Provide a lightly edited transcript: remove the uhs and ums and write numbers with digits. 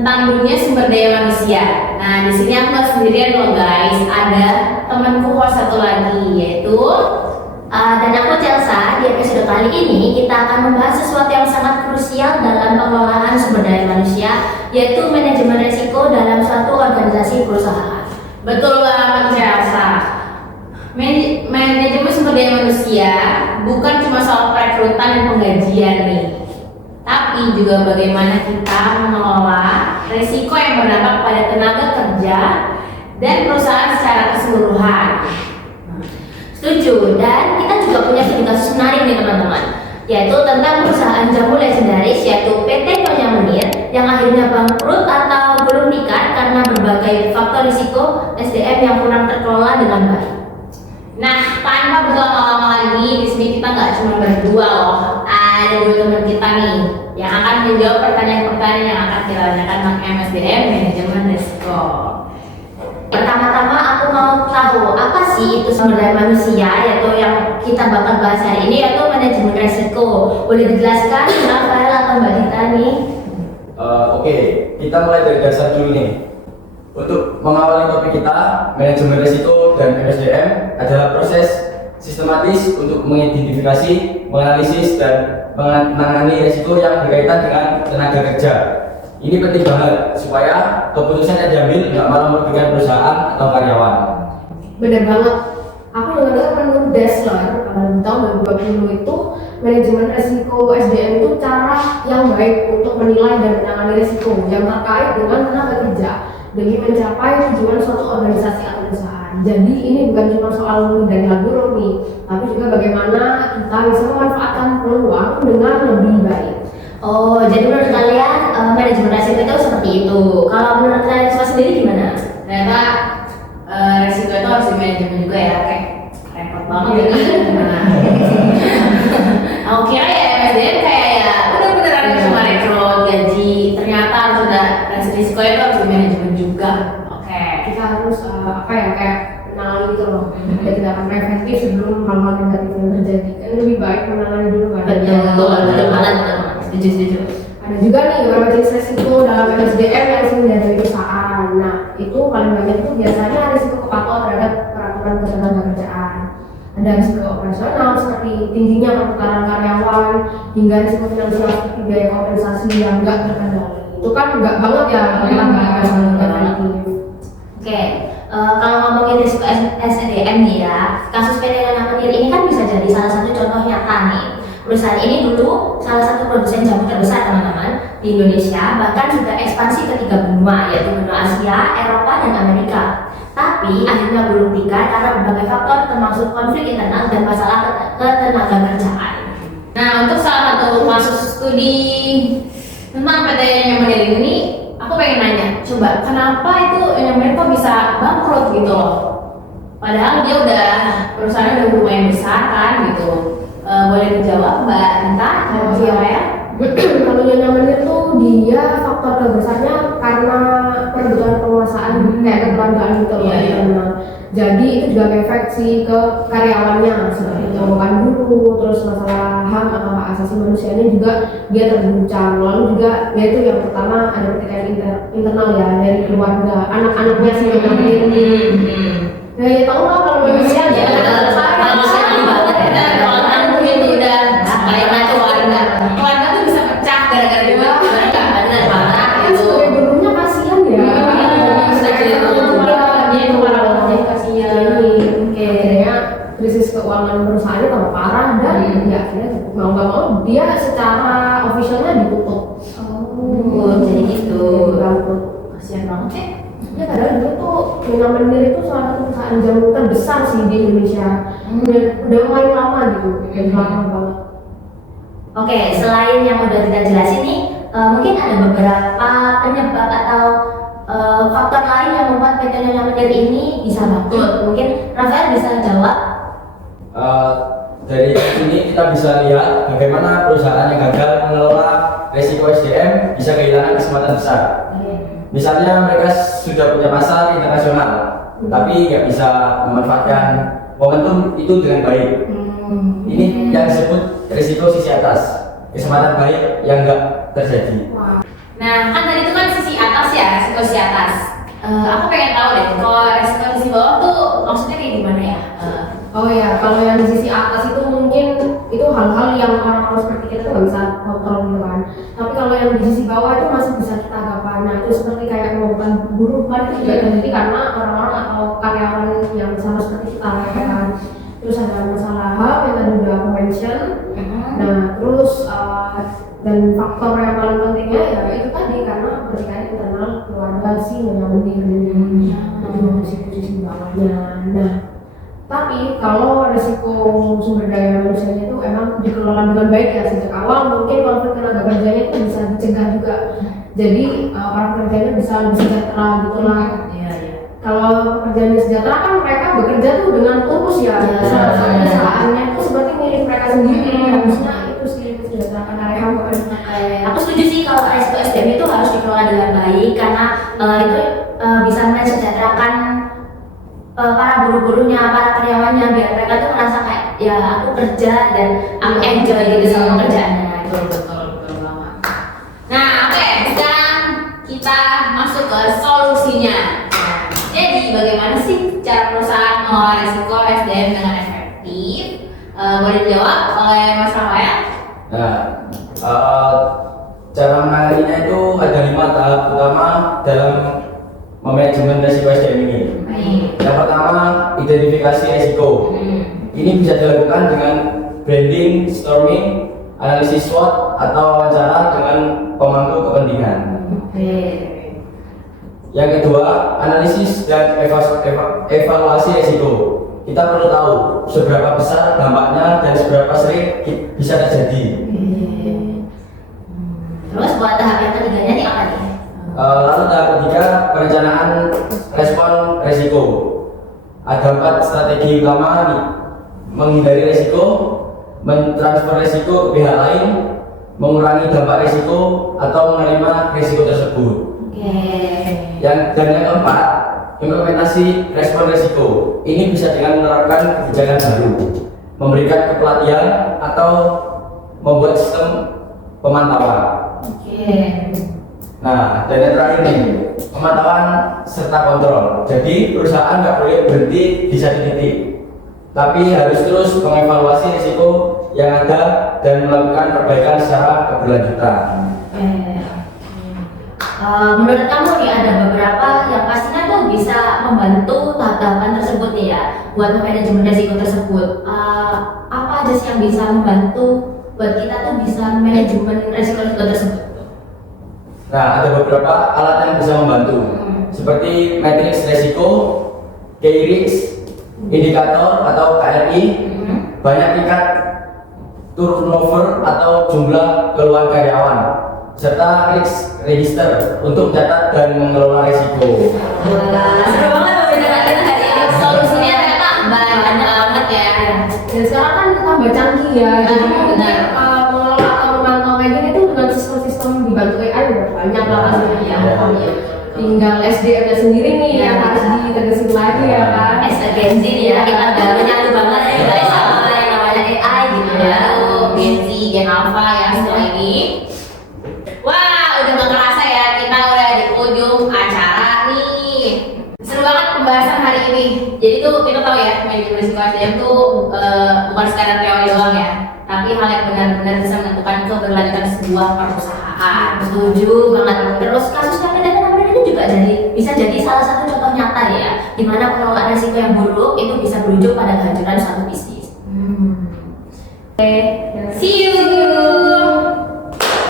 tentang dunia sumber daya manusia. Nah, di sini aku nggak sendirian loh guys, ada temanku satu lagi yaitu Dan aku Chelsea. Di episode kali ini kita akan membahas sesuatu yang sangat krusial dalam pengelolaan sumber daya manusia, yaitu manajemen risiko dalam suatu organisasi perusahaan. betul banget Chelsea. Manajemen sumber daya manusia bukan cuma soal perekrutan dan penggajian nih, tapi juga bagaimana kita mengelola risiko yang berdampak pada tenaga kerja dan perusahaan secara keseluruhan. Setuju, dan kita juga punya studi kasus menarik nih teman-teman, yaitu tentang perusahaan jamu legendaris yaitu PT Nyonya Munir yang akhirnya bangkrut atau gulung tikar karena berbagai faktor risiko SDM yang kurang terkelola dengan baik. Nah, tanpa berlama-lama lagi, di sini kita nggak cuma berdua loh, ada dua teman kita nih yang akan menjawab pertanyaan-pertanyaan yang akan kita tanyakan tentang MSDM manajemen risiko. Pertama-tama aku mau tahu apa sih itu sumber daya manusia, yaitu yang kita bakal bahas hari ini, yaitu manajemen risiko. Boleh dijelaskan Rafael atau Mbak Dita nih? Oke, kita mulai dari dasar dulu nih. Untuk mengawali topik kita, manajemen risiko dan MSDM adalah proses sistematis untuk mengidentifikasi, menganalisis, dan menangani risiko yang berkaitan dengan tenaga kerja. Ini penting banget supaya keputusan yang diambil nggak malah merugikan perusahaan atau karyawan. Bener banget. Aku dengar menurut Dassler di tahun 2020 itu manajemen risiko SDM itu cara yang baik untuk menilai dan menangani risiko yang terkait dengan tenaga kerja demi mencapai tujuan suatu organisasi atau perusahaan. Jadi ini bukan cuma soal menghindari hal buruk nih, tapi juga bagaimana kita bisa memanfaatkan peluang dengan lebih baik. Oh, jadi menurut kalian manajemen risiko itu seperti itu. Kalau menurut kalian sendiri gimana? Ternyata risiko itu harus dimanajemen juga ya, kayak repot banget ya. Aku kira ya MSDM kayak ya udah beneran cuma rekrut, gaji, ternyata harus ada risiko itu harus dimanajemen juga. Oke. Kita harus kayak menangani gitu loh, ada tindakan preventif sebelum hal-hal negatif yang terjadi. Kan lebih baik menangani dulu kan. Betul banget. Setuju. Ada juga nih beberapa jenis risiko dalam MSDM yang sering dihadapi perusahaan. Nah, itu paling banyak itu biasanya risiko kepatuhan terhadap peraturan ketenaga kerjaan. Ada risiko operasional seperti tingginya perputaran karyawan, hingga risiko finansial seperti biaya kompensasi yang nggak terkendali. Itu kan nggak banget ya kalau nggak ada preventif. Oke, kalau ngomongin risiko SDM nih ya, kasus PT Nyonya Munir ini kan bisa jadi salah satu contoh nyata nih. Perusahaan ini dulu salah satu produsen jamu terbesar teman-teman di Indonesia, bahkan sudah ekspansi ke 3 benua, yaitu benua Asia, Eropa, dan Amerika. Tapi akhirnya gulung tikar karena berbagai faktor termasuk konflik internal dan masalah ketenaga kerjaan. Nah, untuk salah satu kasus studi tentang PT Nyonya Munir ini, aku pengen nanya, coba kenapa itu Nyonya Munir kok bisa bangkrut gitu loh? Padahal dia udah perusahaannya udah lumayan besar kan gitu. Boleh dijawab Mbak Dita? Ya. Kalau Nyonya Munir tuh dia faktor terbesarnya karena perebutan penguasaan kayak kekeluargaan gitu loh. Iya. Jadi itu juga efek sih ke karyawannya seperti nyambukan dulu, terus masalah HAM atau hak asasi manusianya juga dia terguncang. Lalu juga dia itu yang pertama ada pertikaian internal ya dari keluarga, anak-anaknya sih Nyonya Munir ini. Ya tahu lah kalau manusia ya manusiawi banget ya. Keluarga tuh bisa pecah gara-gara juga nggak benar banget gitu. Sebagai gurunya kasihan ya. Akhirnya krisis keuangan perusahaannya tambah parah dan ya akhirnya mau nggak mau dia secara officialnya ditutup. Oh, jadi gitu. Kasihan banget ya. Ya padahal dulu tuh Nyonya Munir itu salah satu perusahaan jamu terbesar sih di Indonesia. Udah lumayan lama gitu, lama banget. Oke, selain yang udah kita jelasin nih, mungkin ada beberapa penyebab atau faktor lain yang membuat PT Nyonya Munir ini bisa bangkrut. Mungkin Rafael bisa jawab. Dari sini kita bisa lihat bagaimana perusahaan yang gagal mengelola risiko SDM bisa kehilangan kesempatan besar. Misalnya mereka sudah punya pasar internasional, tapi nggak bisa memanfaatkan momentum itu dengan baik. Ini yang disebut risiko sisi atas, kesempatan baik yang nggak terjadi. Nah, kan tadi itu kan sisi atas sisi atas. Aku pengen tahu deh, kalau resiko sisi bawah tuh maksudnya kayak gimana ya? Oh ya, kalau yang di sisi atas itu mungkin itu hal-hal yang orang-orang seperti kita tuh nggak bisa kontrol gitu kan. Tapi kalau yang di sisi bawah itu masih bisa kita gapai. Nah itu seperti kayak melakukan buruh kan itu juga terjadi karena orang-orang atau karyawan yang sama seperti kita ya kan. Terus ada masalah HAM yang tadi udah aku mention. Nah terus dan faktor yang paling pentingnya ya itu tadi karena pertikaian internal keluarga sih yang penting posisi bawahnya. Nah tapi kalau resiko sumber daya manusianya itu emang dikelola dengan baik ya sejak awal, mungkin konflik tenaga kerjanya itu bisa dicegah juga. Jadi para pekerjanya bisa lebih sejahtera gitu lah. Iya. Kalau pekerjaannya sejahtera kan mereka bekerja tuh dengan tulus ya. Perusahaannya itu seperti milik mereka sendiri. Harusnya itu sih mensejahterakan karyawan. Aku setuju sih kalau resiko SDM itu harus dikelola dengan baik karena itu bisa mensejahterakan para buruh-buruhnya, para karyawannya biar mereka tuh merasa kayak ya aku kerja dan aku enjoy gitu sama kerjaannya. Betul banget. Nah, oke, sekarang kita masuk ke solusinya. Nah, jadi bagaimana sih cara perusahaan mengelola risiko SDM dengan efektif? Boleh dijawab oleh Mas Rafael? Nah, cara menanganinya itu ada 5 tahap utama dalam manajemen risiko SDM ini. Yang pertama, identifikasi risiko. Ini bisa dilakukan dengan branding, storming, analisis SWOT, atau wawancara dengan pemangku kepentingan. Yang kedua, analisis dan evaluasi risiko. Kita perlu tahu seberapa besar dampaknya dan seberapa sering bisa terjadi. Terus buat tahap yang ketiganya nih apa nih? Lalu tahap ketiga, perencanaan respon risiko. Ada 4 strategi utama nih: menghindari risiko, mentransfer risiko ke pihak lain, mengurangi dampak risiko, atau menerima risiko tersebut. Yang keempat, implementasi respon risiko. Ini bisa dengan menerapkan kebijakan baru, memberikan kepelatihan, atau membuat sistem pemantauan. Nah, dan yang terakhir nih, pemantauan serta kontrol. Jadi perusahaan nggak boleh berhenti di satu titik, tapi harus terus mengevaluasi risiko yang ada dan melakukan perbaikan secara keberlanjutan. Menurut kamu nih ada beberapa yang pastinya tuh bisa membantu tahap-tahapan tersebut nih ya buat manajemen risiko tersebut. Apa aja sih yang bisa membantu buat kita tuh bisa manajemen risiko tersebut? Nah, ada beberapa alat yang bisa membantu, seperti matriks risiko, key risk, indikator atau KRI, banyak tingkat turnover atau jumlah keluhan karyawan, serta risk register untuk mencatat dan mengelola risiko. Seru banget pembicaraan kita hari ini. Solusinya ternyata banyak banget ya. Dan sekarang kan tambah canggih ya. Jadi mungkin mengelola atau memantau kayak gini tuh dengan sistem-sistem dibantu AI udah banyak lah pastinya. Tinggal SDM-nya sendiri nih yang harus ditegesin lagi ya kan. As a Gen Z nih ya, kita udah menyatu banget ya guys sama yang namanya AI gitu ya. Gen Z, Gen Alpha ya setelah ini. Wah, udah gak kerasa ya kita udah di ujung acara nih. Seru banget pembahasan hari ini. Jadi tuh kita tahu ya manajemen risiko SDM tuh bukan sekadar teori doang ya, tapi hal yang benar-benar bisa menentukan keberlanjutan sebuah perusahaan. Setuju banget. Terus kasus kepemilikan ini juga bisa jadi salah satu contoh nyata ya, di mana pengelolaan risiko yang buruk itu bisa berujung pada kehancuran suatu bisnis. Oke.